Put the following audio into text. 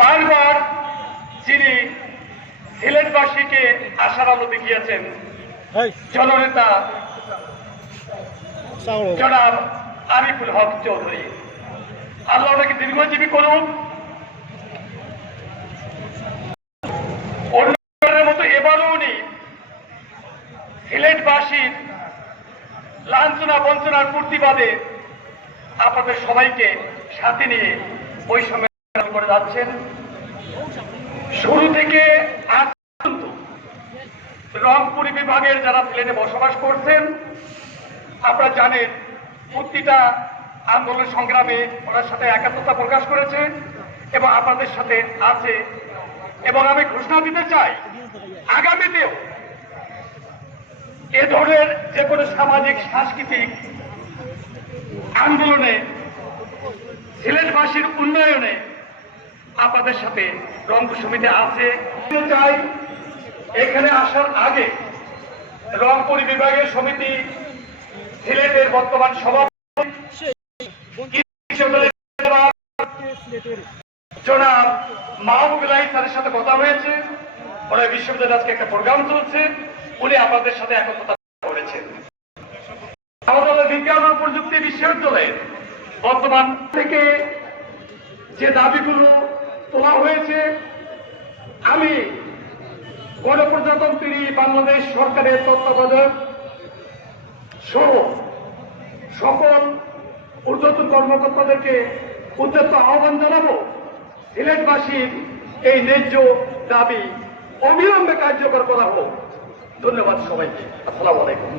বারবার যিনি সিলেটবাসীকে আশার আলো দেখিয়েছেন জননেতা জনাব আরিফুল হক চৌধুরী, আল্লাহ ওনাকে দীর্ঘজীবী করুন। অন্যের মতো এবারও উনি সিলেটবাসীর লাঞ্ছনা বঞ্চনার প্রতিবাদে আপনাদের সবাইকে সাথে নিয়ে ওই সম্মেলন করে যাচ্ছেন। শুরু থেকে আজ পর্যন্ত রংপুর বিভাগের যারা সিলেটে বসবাস করছেন আপনারা জানেন, প্রতিটা আন্দোলন সংগ্রামে ওনার সাথে একাত্মতা প্রকাশ করেছে এবং আপনাদের সাথে আছে। এবং আমি ঘোষণা দিতে চাই, আগামীতেও এ ধরনের যে কোনো সামাজিক সাংস্কৃতিক আন্দোলনে সিলেটবাসীর উন্নয়নে আপনাদের সাথে রংপুর সমিতি আছে। চাই এখানে আসার আগে রংপুর বিভাগের সমিতি সিলেটের বর্তমান সভাপতি জনাব মাহবুবুল্লাহ স্যারের সাথে কথা হয়েছে। ওনার বিশ্ববিদ্যালয়ে আজকে একটা প্রোগ্রাম চলছে, উনি আপনাদের সাথে একত্রতা করেছেন। আমাদের বিজ্ঞান ও প্রযুক্তি বিশ্ববিদ্যালয়ে বর্তমান থেকে যে দাবিগুলো তোলা হয়েছে, আমি গণপ্রজাতন্ত্রী বাংলাদেশ সরকারের তত্ত্বাবধায়ক সহ সকল ঊর্ধ্বতন কর্মকর্তাদেরকে উদ্যত আহ্বান জানাবো, সিলেটবাসীর এই ন্যায্য দাবি অবিলম্বে কার্যকর করা হোক। ধন্যবাদ সবাইকে। আসসালামু আলাইকুম।